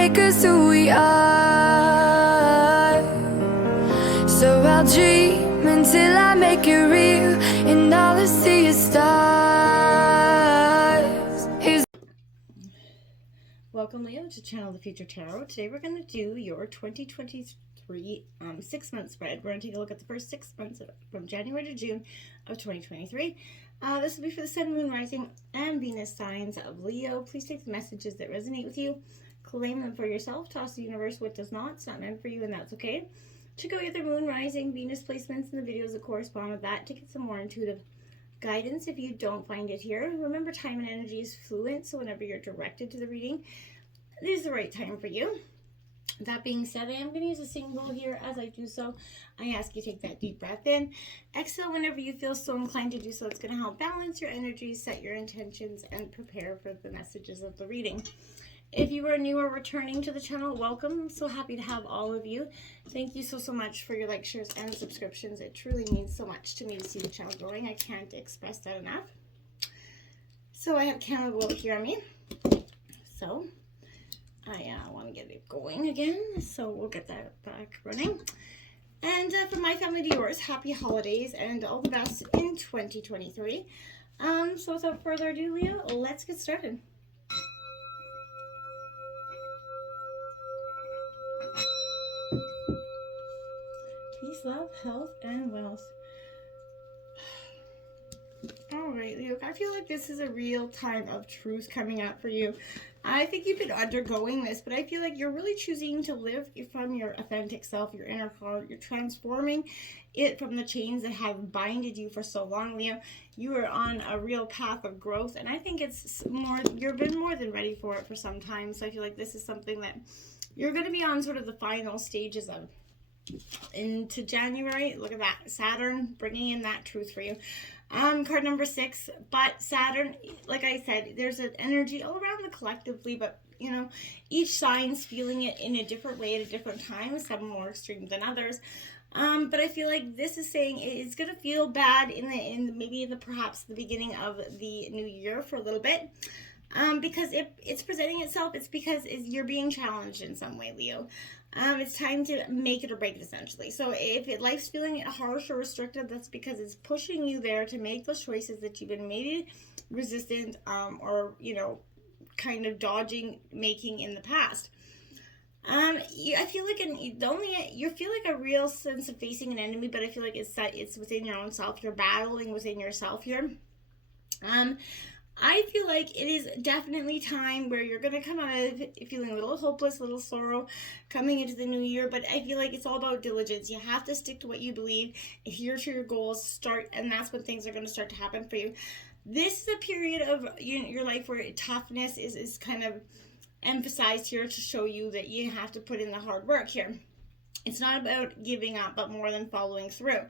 make us who we are. So I'll dream until I make it real, and all I see is stars. Welcome, Leo, to Channel the Future Tarot. Today we're going to do your 2023 6-month spread. We're going to take a look at the first 6 months from January to June of 2023. This will be for the Sun, Moon, Rising, and Venus signs of Leo. Please take the messages that resonate with you, claim them for yourself, toss the universe what does not. It's not meant for you, and that's okay. Check out your Moon, Rising, Venus placements and the videos that correspond with that to get some more intuitive guidance if you don't find it here. Remember, time and energy is fluent, so whenever you're directed to the reading, it is the right time for you. That being said, I am going to use a single here. As I do so, I ask you to take that deep breath in. Exhale whenever you feel so inclined to do so. It's going to help balance your energy, set your intentions, and prepare for the messages of the reading. If you are new or returning to the channel, welcome. I'm so happy to have all of you. Thank you so much for your likes, shares, and subscriptions. It truly means so much to me to see the channel growing. I can't express that enough. So I have camera glow here on me. So I want to get it going again. So we'll get that back running. And from my family to yours, happy holidays and all the best in 2023. So without further ado, Leo, let's get started. Peace, love, health, and wealth. All right, Leo, I feel like this is a real time of truth coming up for you. I think you've been undergoing this, but I feel like you're really choosing to live from your authentic self, your inner heart. You're transforming it from the chains that have binded you for so long, Leo. You are on a real path of growth, and I think it's more, you've been more than ready for it for some time. So I feel like this is something that you're going to be on sort of the final stages of. Into January, look at that, Saturn bringing in that truth for you. Card number 6, but Saturn, like I said, there's an energy all around the collectively, but you know, each sign's feeling it in a different way at a different time, some more extreme than others. But I feel like this is saying it's gonna feel bad maybe in the perhaps the beginning of the new year for a little bit. Because it's presenting itself, it's because you're being challenged in some way, Leo. It's time to make it or break it, essentially. So if life's feeling harsh or restricted, that's because it's pushing you there to make those choices that you've been maybe resistant or, you know, kind of dodging making in the past. I feel like you feel like a real sense of facing an enemy, but I feel like it's within your own self. You're battling within yourself here. I feel like it is definitely time where you're going to come out of it feeling a little hopeless, a little sorrow coming into the new year. But I feel like it's all about diligence. You have to stick to what you believe, adhere to your goals, and that's when things are going to start to happen for you. This is a period of your life where toughness is kind of emphasized here to show you that you have to put in the hard work here. It's not about giving up, but more than following through.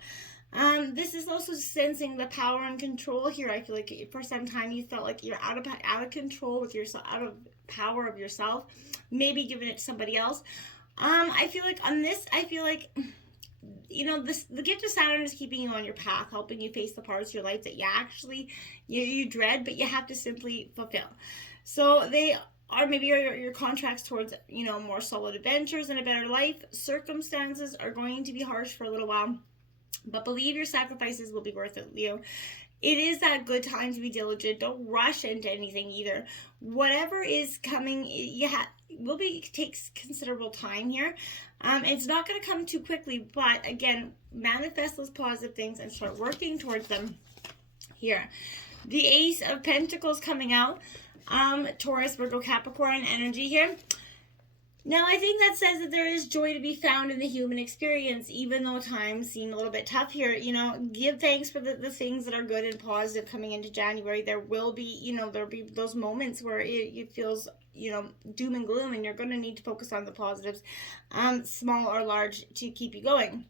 This is also sensing the power and control here. I feel like for some time you felt like you're out of control with yourself, out of power of yourself, maybe giving it to somebody else. I feel like on this, you know, the gift of Saturn is keeping you on your path, helping you face the parts of your life that you dread, but you have to simply fulfill. So they are maybe your contracts towards, you know, more solid adventures and a better life. Circumstances are going to be harsh for a little while, but believe your sacrifices will be worth it, Leo. It is that good time to be diligent. Don't rush into anything either. Whatever is coming, takes considerable time here. It's not going to come too quickly, but again, manifest those positive things and start working towards them here. The Ace of Pentacles coming out. Taurus, Virgo, Capricorn energy here. Now, I think that says that there is joy to be found in the human experience, even though times seem a little bit tough here. You know, give thanks for the things that are good and positive coming into January. There will be, you know, there'll be those moments where it feels, you know, doom and gloom, and you're going to need to focus on the positives, small or large, to keep you going.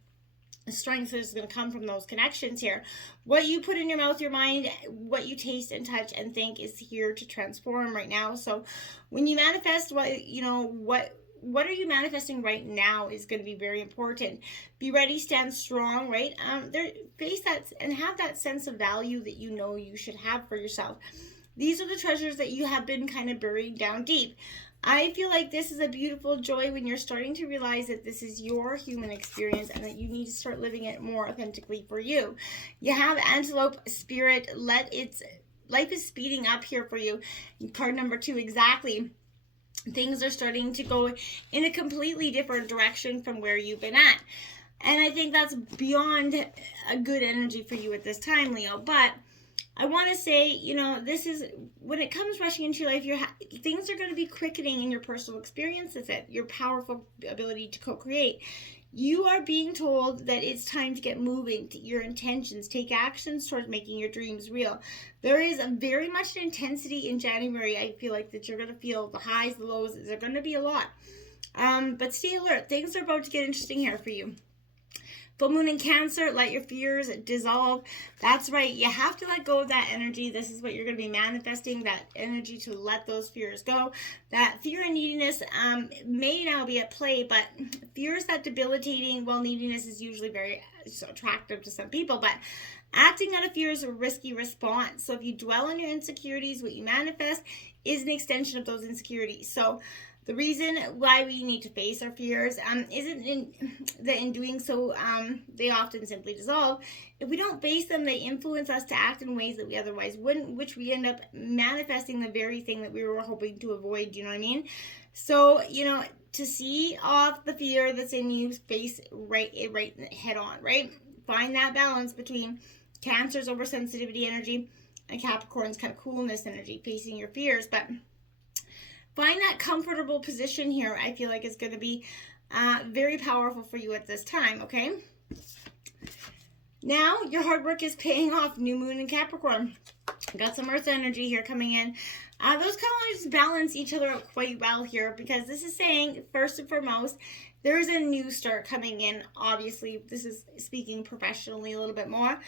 The strength is going to come from those connections here. What you put in your mouth, your mind, what you taste and touch and think is here to transform right now. So when you manifest what are you manifesting right now is going to be very important. Be ready, stand strong, right? Face that and have that sense of value that you know you should have for yourself. These are the treasures that you have been kind of buried down deep. I feel like this is a beautiful joy when you're starting to realize that this is your human experience and that you need to start living it more authentically for you. You have Antelope Spirit. Life is speeding up here for you. Card number 2, exactly. Things are starting to go in a completely different direction from where you've been at. And I think that's beyond a good energy for you at this time, Leo. But I want to say, this is, when it comes rushing into your life, things are going to be quickening in your personal experience. That's it. Your powerful ability to co-create. You are being told that it's time to get moving, to your intentions, take actions towards making your dreams real. There is very much an intensity in January. I feel like that you're going to feel the highs, the lows. There's going to be a lot. But stay alert. Things are about to get interesting here for you. Full moon in Cancer, let your fears dissolve. That's right. You have to let go of that energy. This is what you're going to be manifesting, that energy to let those fears go. That fear and neediness may now be at play, but fear is that debilitating, while neediness is usually very attractive to some people. But acting out of fear is a risky response. So if you dwell on your insecurities, what you manifest is an extension of those insecurities. So the reason why we need to face our fears isn't that in doing so they often simply dissolve. If we don't face them, they influence us to act in ways that we otherwise wouldn't, which we end up manifesting the very thing that we were hoping to avoid. Do you know what I mean? So, to see off the fear that's in you, face right head on, right? Find that balance between Cancer's oversensitivity energy and Capricorn's kind of coolness energy, facing your fears. But find that comfortable position here, I feel like is going to be very powerful for you at this time, okay? Now, your hard work is paying off. New moon in Capricorn. Got some earth energy here coming in. Those colors balance each other out quite well here, because this is saying, first and foremost, there is a new start coming in. Obviously, this is speaking professionally a little bit more.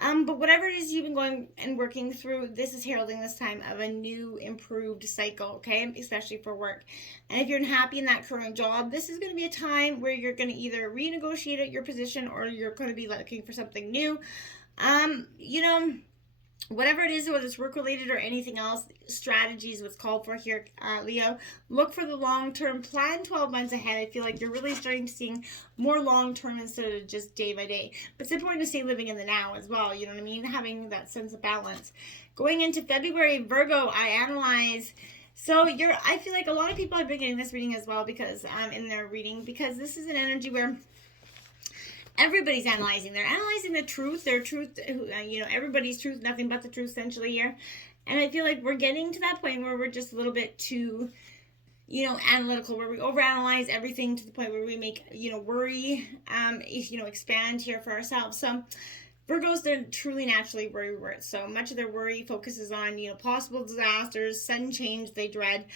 But whatever it is you've been going and working through, this is heralding this time of a new, improved cycle, okay? Especially for work. And if you're unhappy in that current job, this is going to be a time where you're going to either renegotiate your position or you're going to be looking for something new. Whatever it is, whether it's work-related or anything else, strategy is what's called for here, Leo. Look for the long-term plan 12 months ahead. I feel like you're really starting to see more long-term instead of just day by day. But it's important to stay living in the now as well, you know what I mean? Having that sense of balance. Going into February, Virgo, I analyze. So I feel like a lot of people have been getting this reading as well, because in their reading, because this is an energy where everybody's analyzing. They're analyzing the truth, their truth, everybody's truth, nothing but the truth essentially here. And I feel like we're getting to that point where we're just a little bit too, analytical, where we overanalyze everything to the point where we make, worry, expand here for ourselves. So Virgos, they're truly naturally worry words. So much of their worry focuses on, possible disasters, sudden change they dread.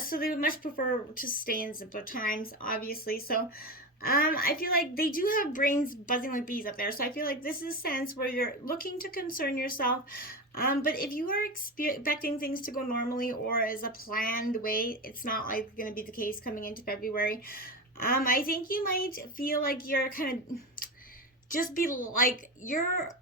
So they would much prefer to stay in simpler times, obviously. So I feel like they do have brains buzzing like bees up there. So I feel like this is a sense where you're looking to concern yourself. But if you are expecting things to go normally or as a planned way, it's not like going to be the case coming into February. I think you might feel like you're you're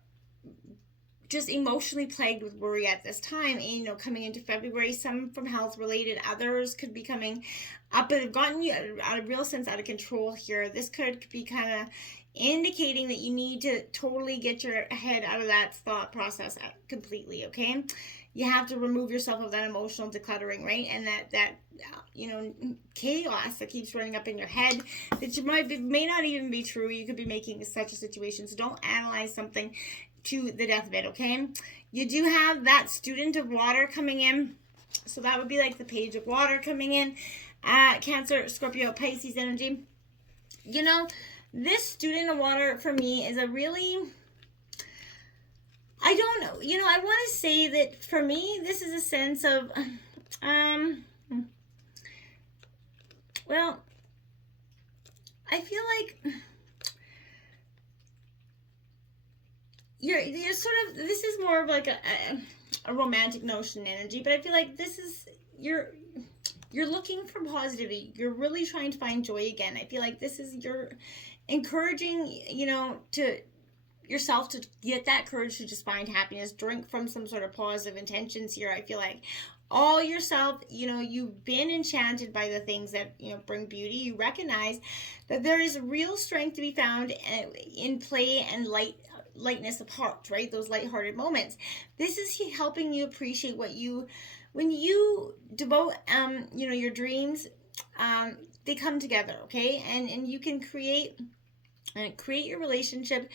just emotionally plagued with worry at this time. And, coming into February, some from health related, others could be coming up and have gotten you out of real sense out of control here. This could be kind of indicating that you need to totally get your head out of that thought process completely, okay? You have to remove yourself of that emotional decluttering, right? And that chaos that keeps running up in your head that may not even be true. You could be making such a situation. So don't analyze something to the death of it, okay? You do have that student of water coming in. So that would be like the page of water coming in. Cancer, Scorpio, Pisces energy. This student of water for me is a really, I don't know. I want to say that for me, this is a sense of, well, I feel like you're sort of, this is more of like a romantic notion energy, but I feel like this is, you're looking for positivity. You're really trying to find joy again. I feel like this is, you're encouraging, to yourself to get that courage to just find happiness, drink from some sort of positive intentions here, I feel like. all yourself, you've been enchanted by the things that, bring beauty. You recognize that there is real strength to be found in play and lightness of heart, right? Those lighthearted moments. This is helping you appreciate when you devote, your dreams, they come together, okay? And you can create your relationship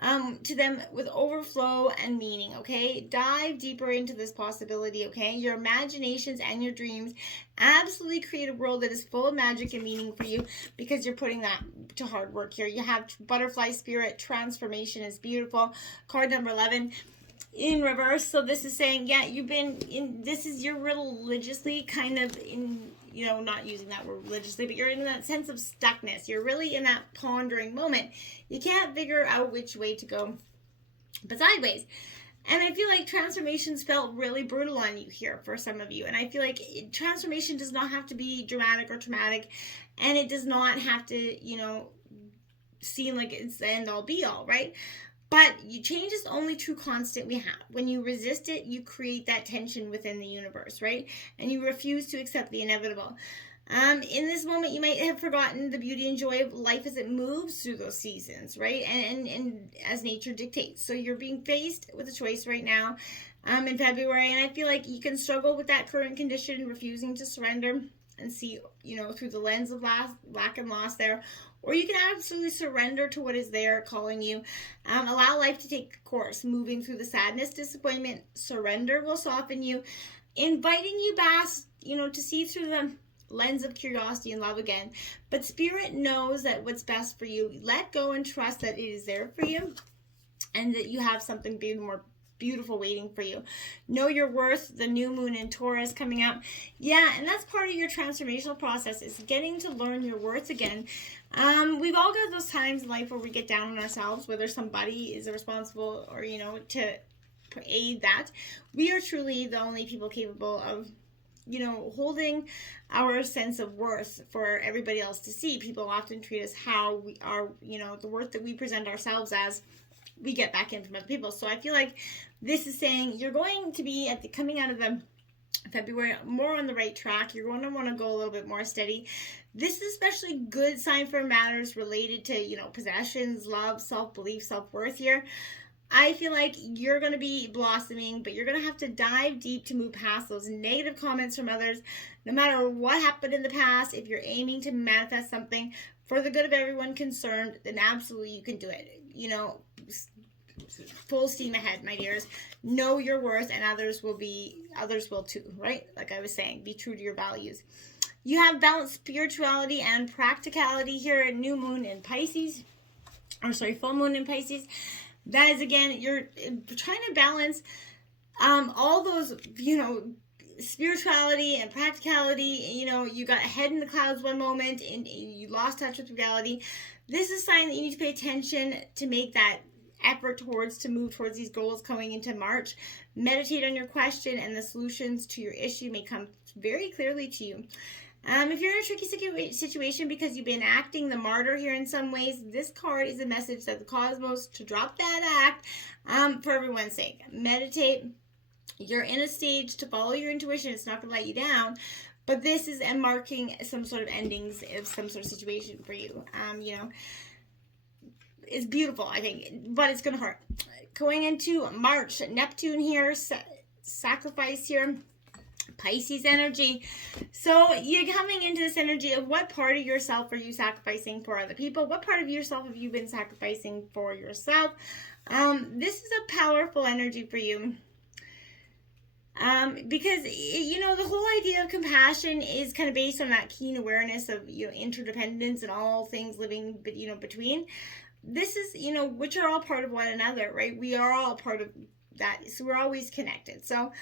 to them with overflow and meaning, okay? Dive deeper into this possibility, okay? Your imaginations and your dreams absolutely create a world that is full of magic and meaning for you, because you're putting that to hard work here. You have butterfly spirit, transformation is beautiful. Card number 11 in reverse. So this is saying, yeah, you're religiously kind of in, not using that word religiously, but you're in that sense of stuckness. You're really in that pondering moment. You can't figure out which way to go but sideways. And I feel like transformations felt really brutal on you here for some of you. And I feel like transformation does not have to be dramatic or traumatic. And it does not have to, seem like it's the end all be all, right? But change is the only true constant we have. When you resist it, you create that tension within the universe, right? And you refuse to accept the inevitable. In this moment, you might have forgotten the beauty and joy of life as it moves through those seasons, right? And as nature dictates. So you're being faced with a choice right now in February. And I feel like you can struggle with that current condition, refusing to surrender and see, through the lens of lack and loss there. Or you can absolutely surrender to what is there calling you. Allow life to take course, moving through the sadness, disappointment. Surrender will soften you, inviting you back, to see through the lens of curiosity and love again. But Spirit knows that what's best for you. Let go and trust that it is there for you, and that you have something more beautiful waiting for you. Know your worth. The new moon in Taurus coming up. Yeah, and that's part of your transformational process, is getting to learn your worth again. We've all got those times in life where we get down on ourselves, whether somebody is responsible or, to aid that. We are truly the only people capable of, holding our sense of worth for everybody else to see. People often treat us how we are, the worth that we present ourselves as, we get back in from other people. So I feel like this is saying you're going to be coming out of the February more on the right track. You're going to want to go a little bit more steady. This is especially good sign for matters related to, possessions, love, self-belief, self-worth here. I feel like you're going to be blossoming, but you're going to have to dive deep to move past those negative comments from others. No matter what happened in the past, if you're aiming to manifest something for the good of everyone concerned, then absolutely you can do it. Full steam ahead, my dears. Know your worth, and others will too, right? Like I was saying, be true to your values. You have balanced spirituality and practicality here at new moon in Pisces, full moon in Pisces. That is, again, you're trying to balance all those, spirituality and practicality. You got head in the clouds one moment and you lost touch with reality. This is a sign that you need to pay attention to make that effort to move towards these goals coming into March. Meditate on your question, and the solutions to your issue may come very clearly to you. If you're in a tricky situation because you've been acting the martyr here in some ways, this card is a message that the cosmos to drop that act for everyone's sake. Meditate. You're in a stage to follow your intuition. It's not going to let you down. But this is marking some sort of endings of some sort of situation for you. It's beautiful, I think, but it's going to hurt. Going into March, Neptune here, sacrifice here, Pisces energy. So you're coming into this energy of what part of yourself are you sacrificing for other people? What part of yourself have you been sacrificing for yourself? This is a powerful energy for you. Because, the whole idea of compassion is kind of based on that keen awareness of, interdependence and all things living, between. This is, which are all part of one another, right? We are all part of that. So we're always connected. So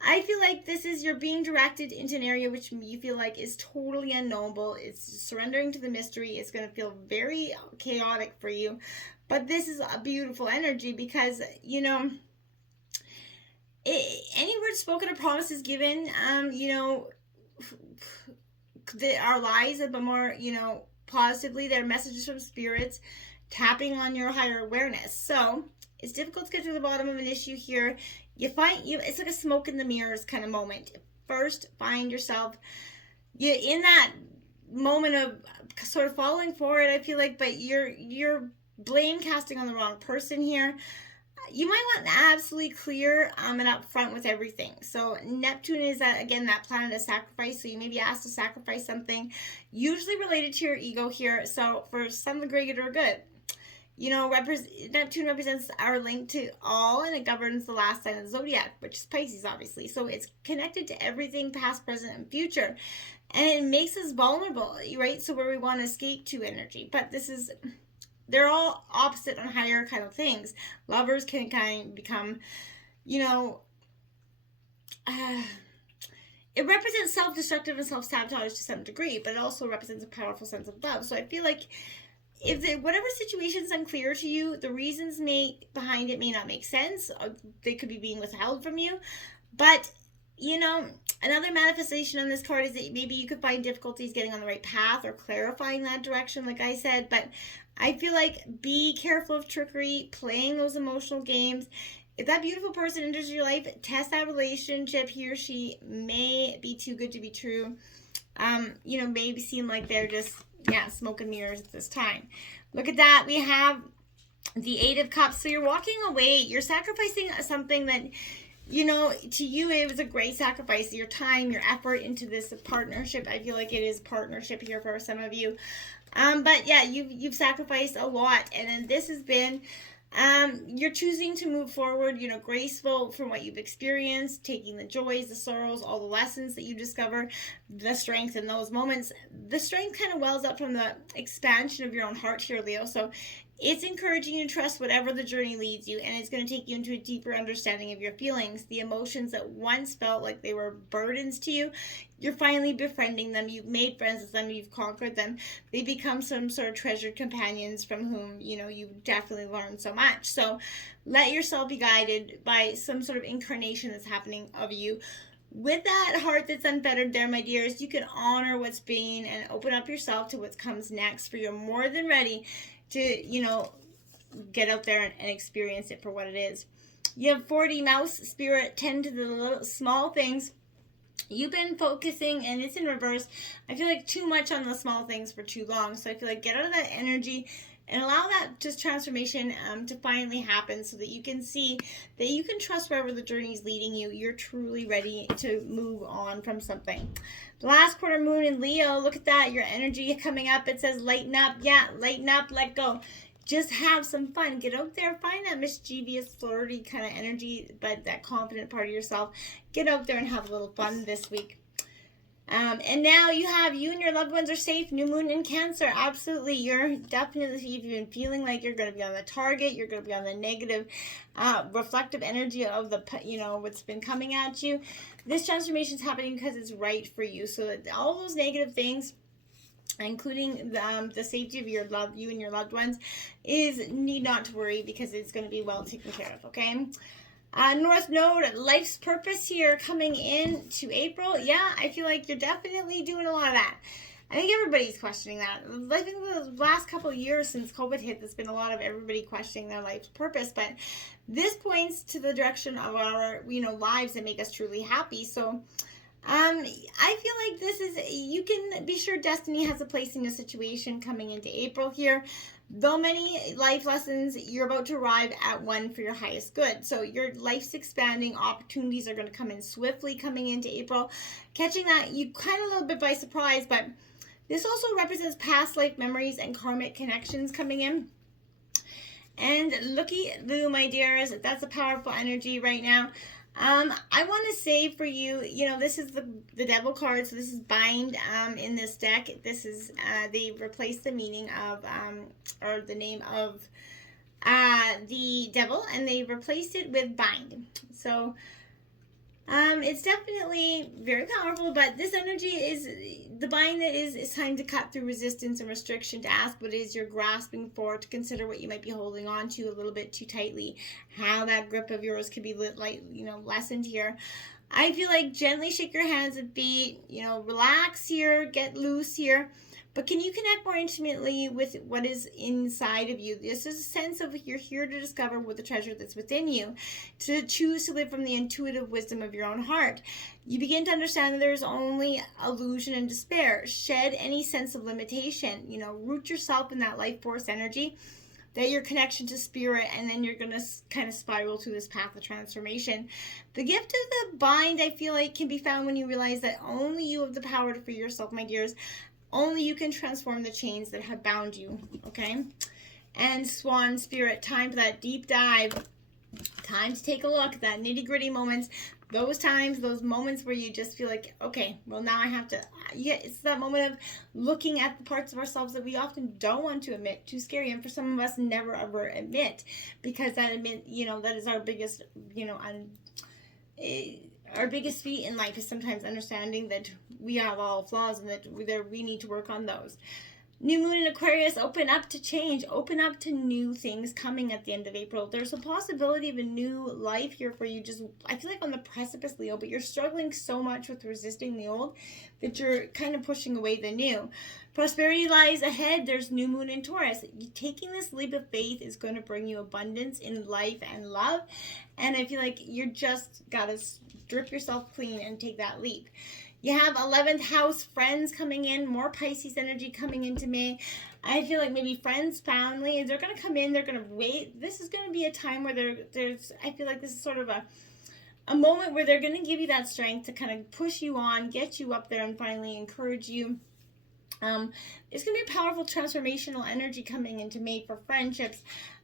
I feel like this is, you're being directed into an area which you feel like is totally unknowable. It's surrendering to the mystery. It's going to feel very chaotic for you. But this is a beautiful energy because, any words spoken or promises given, are lies, but more, positively, they're messages from spirits tapping on your higher awareness. So it's difficult to get to the bottom of an issue here. It's like a smoke in the mirrors kind of moment. first find yourself in that moment of sort of falling for it, I feel like, but you're blame casting on the wrong person here. You might want absolutely clear and upfront with everything. So Neptune is that, again, that planet of sacrifice. So you may be asked to sacrifice something, usually related to your ego here. So for some, the greater good. You know, Neptune represents our link to all, and it governs the last sign of the zodiac, which is Pisces, obviously. So it's connected to everything past, present, and future. And it makes us vulnerable, right? So where we want to escape to energy. But they're all opposite on higher kind of things. Lovers can kind of become, you know, it represents self-destructive and self-sabotage to some degree, but it also represents a powerful sense of love. So I feel like if whatever situation is unclear to you, the reasons behind it may not make sense. Or they could be being withheld from you. But, you know, another manifestation on this card is that maybe you could find difficulties getting on the right path or clarifying that direction, like I said. But I feel like be careful of trickery, playing those emotional games. If that beautiful person enters your life, test that relationship. He or she may be too good to be true. You know, maybe seem like they're just, smoke and mirrors at this time. Look at that. We have the Eight of Cups. So you're walking away. You're sacrificing something that, you know, to you, it was a great sacrifice. Your time, your effort into this partnership. I feel like it is partnership here for some of you. But yeah, you've sacrificed a lot. And then this has been, you're choosing to move forward, you know, graceful from what you've experienced, taking the joys, the sorrows, all the lessons that you discover, the strength in those moments. The strength kind of wells up from the expansion of your own heart here, Leo. So it's encouraging you to trust whatever the journey leads you, and it's going to take you into a deeper understanding of your feelings. The emotions that once felt like they were burdens to you, you're finally befriending them. You've made friends with them. You've conquered them. They become some sort of treasured companions from whom, you know, you definitely learned so much. So let yourself be guided by some sort of incarnation that's happening of you. With that heart that's unfettered there, my dears, you can honor what's been and open up yourself to what comes next, for you're more than ready to, you know, get out there and experience it for what it is. You have 40 mouse spirit, tend to the little small things. You've been focusing, and it's in reverse, I feel like too much on the small things for too long. So I feel like get out of that energy and allow that just transformation to finally happen, so that you can see that you can trust wherever the journey is leading you. You're truly ready to move on from something. The last quarter moon in Leo, look at that, your energy coming up. It says lighten up. Yeah, lighten up, let go. Just have some fun. Get out there, find that mischievous, flirty kind of energy, but that confident part of yourself. Get out there and have a little fun this week. And now you and your loved ones are safe. New moon in Cancer. Absolutely. You're definitely, if you've been feeling like you're going to be on the target, you're going to be on the negative, reflective energy of the, you know, what's been coming at you. This transformation is happening because it's right for you. So that all those negative things, including the safety of you and your loved ones, need not to worry, because it's going to be well taken care of. Okay. North Node, life's purpose here coming in to April. Yeah, I feel like you're definitely doing a lot of that. I think everybody's questioning that. I think the last couple of years since COVID hit, there's been a lot of everybody questioning their life's purpose. But this points to the direction of our, you know, lives that make us truly happy. So I feel like this is, you can be sure destiny has a place in your situation coming into April here. Though many life lessons, you're about to arrive at one for your highest good. So your life's expanding, opportunities are going to come in swiftly coming into April. Catching that, you kind of a little bit by surprise, but this also represents past life memories and karmic connections coming in. And looky loo, my dears, that's a powerful energy right now. I want to say for you, you know, this is the devil card, so this is bind in this deck. This is, they replaced the meaning of, or the name of the devil, and they replaced it with bind. So it's definitely very powerful, but this energy is the bind that is time to cut through resistance and restriction, to ask what it is you're grasping for, to consider what you might be holding on to a little bit too tightly, how that grip of yours could be lessened here. I feel like gently shake your hands and feet, you know, relax here, get loose here. But can you connect more intimately with what is inside of you? This is a sense of you're here to discover what the treasure that's within you, to choose to live from the intuitive wisdom of your own heart. You begin to understand that there's only illusion and despair. Shed any sense of limitation. Root yourself in that life force energy, that your connection to spirit, and then you're going to kind of spiral through this path of transformation. The gift of the bind, I feel like, can be found when you realize that only you have the power to free yourself, my dears. Only you can transform the chains that have bound you, okay? And Swan Spirit, time for that deep dive. Time to take a look at that nitty-gritty moments. Those times, those moments where you just feel like, okay, well, now I have to, it's that moment of looking at the parts of ourselves that we often don't want to admit, too scary, and for some of us, never ever admit, because that that is our biggest, our biggest feat in life is sometimes understanding that we have all flaws and that we need to work on those. New moon in Aquarius, open up to change, open up to new things coming at the end of April. There's a possibility of a new life here for you. I feel like on the precipice, Leo, but you're struggling so much with resisting the old that you're kind of pushing away the new. Prosperity lies ahead. There's new moon in Taurus. Taking this leap of faith is going to bring you abundance in life and love. And I feel like you just got to strip yourself clean and take that leap. You have 11th house friends coming in, more Pisces energy coming into May. I feel like maybe friends, family, they're going to come in, they're going to wait. This is going to be a time where I feel like this is sort of a moment where they're going to give you that strength to kind of push you on, get you up there, and finally encourage you. It's going to be a powerful transformational energy coming into May for friendships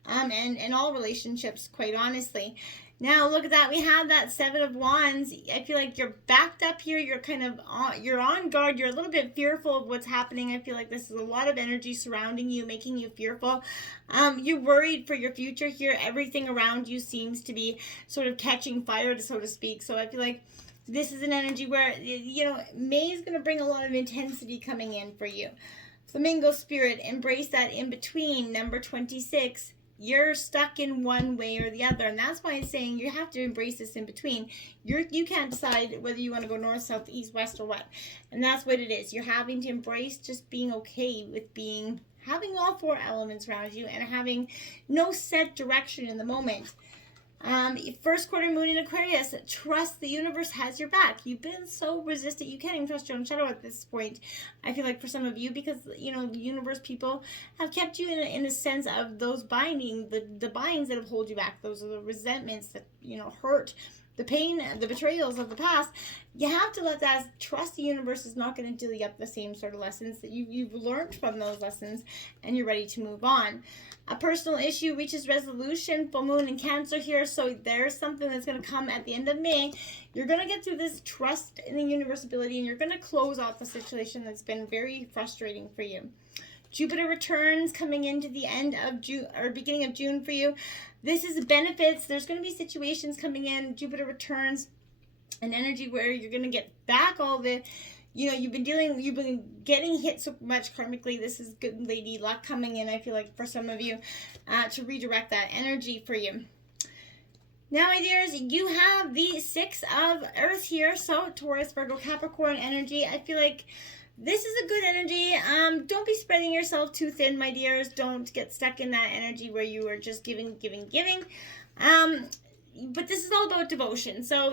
and all relationships, quite honestly. Now, look at that. We have that 7 of Wands. I feel like you're backed up here. You're kind of you're on guard. You're a little bit fearful of what's happening. I feel like this is a lot of energy surrounding you, making you fearful. You're worried for your future here. Everything around you seems to be sort of catching fire, so to speak. So I feel like this is an energy where, May is going to bring a lot of intensity coming in for you. Flamingo Spirit, embrace that in between, number 26. You're stuck in one way or the other, and that's why I'm saying you have to embrace this in between. You can't decide whether you want to go north, south, east, west, or what, and that's what it is. You're having to embrace just being okay with having all 4 elements around you and having no set direction in the moment. First quarter moon in Aquarius, trust the universe has your back. You've been so resistant, you can't even trust your own shadow at this point. I feel like for some of you, because, the universe people have kept you in a sense of those binding, the binds that have held you back. Those are the resentments that, hurt, the pain, the betrayals of the past. You have to let that trust the universe is not going to deal you up the same sort of lessons that you've learned from those lessons, and you're ready to move on. A personal issue reaches resolution, full moon in Cancer here, so there's something that's going to come at the end of May. You're going to get through this trust in the universe ability, and you're going to close off the situation that's been very frustrating for you. Jupiter returns coming into the end of June or beginning of June for you. This is benefits. There's going to be situations coming in. Jupiter returns, an energy where you're going to get back all the, you've been getting hit so much karmically. This is good lady luck coming in, I feel like, for some of you, to redirect that energy for you. Now, my dears, you have the 6 of Earth here. So Taurus, Virgo, Capricorn energy. I feel like this is a good energy. Don't be spreading yourself too thin, my dears. Don't get stuck in that energy where you are just giving. But this is all about devotion. So,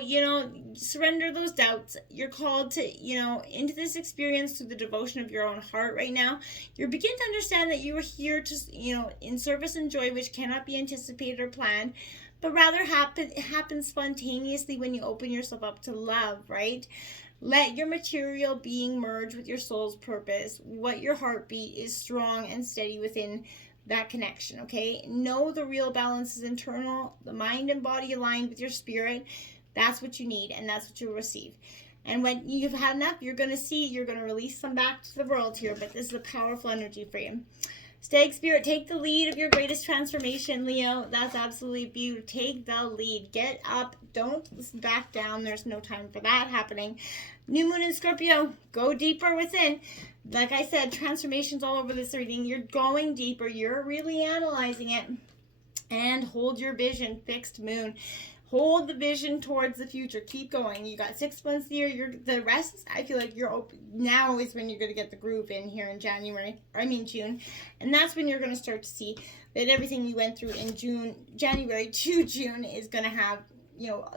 surrender those doubts. You're called to, into this experience through the devotion of your own heart right now. You begin to understand that you are here to, in service and joy, which cannot be anticipated or planned, but rather happens spontaneously when you open yourself up to love, right? Let your material being merge with your soul's purpose. What your heartbeat is strong and steady within that connection, okay? Know the real balance is internal, the mind and body aligned with your spirit. That's what you need, and that's what you'll receive. And when you've had enough, you're going to release some back to the world here, but this is a powerful energy for you. Stag Spirit, take the lead of your greatest transformation, Leo. That's absolutely beautiful. Take the lead. Get up. Don't back down. There's no time for that happening. New moon in Scorpio, go deeper within. Like I said, transformations all over this reading. You're going deeper. You're really analyzing it. And hold your vision. Fixed moon. hold the vision towards the future. Keep going. You got 6 months here. The rest, I feel like you're open. Now is when you're going to get the groove in here in June. And that's when you're going to start to see that everything you went through in January to June is going to have,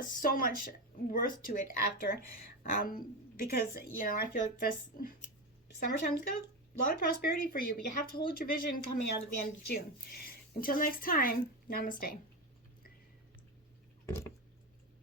so much worth to it after. Because, I feel like this summertime's got a lot of prosperity for you, but you have to hold your vision coming out at the end of June. Until next time, namaste.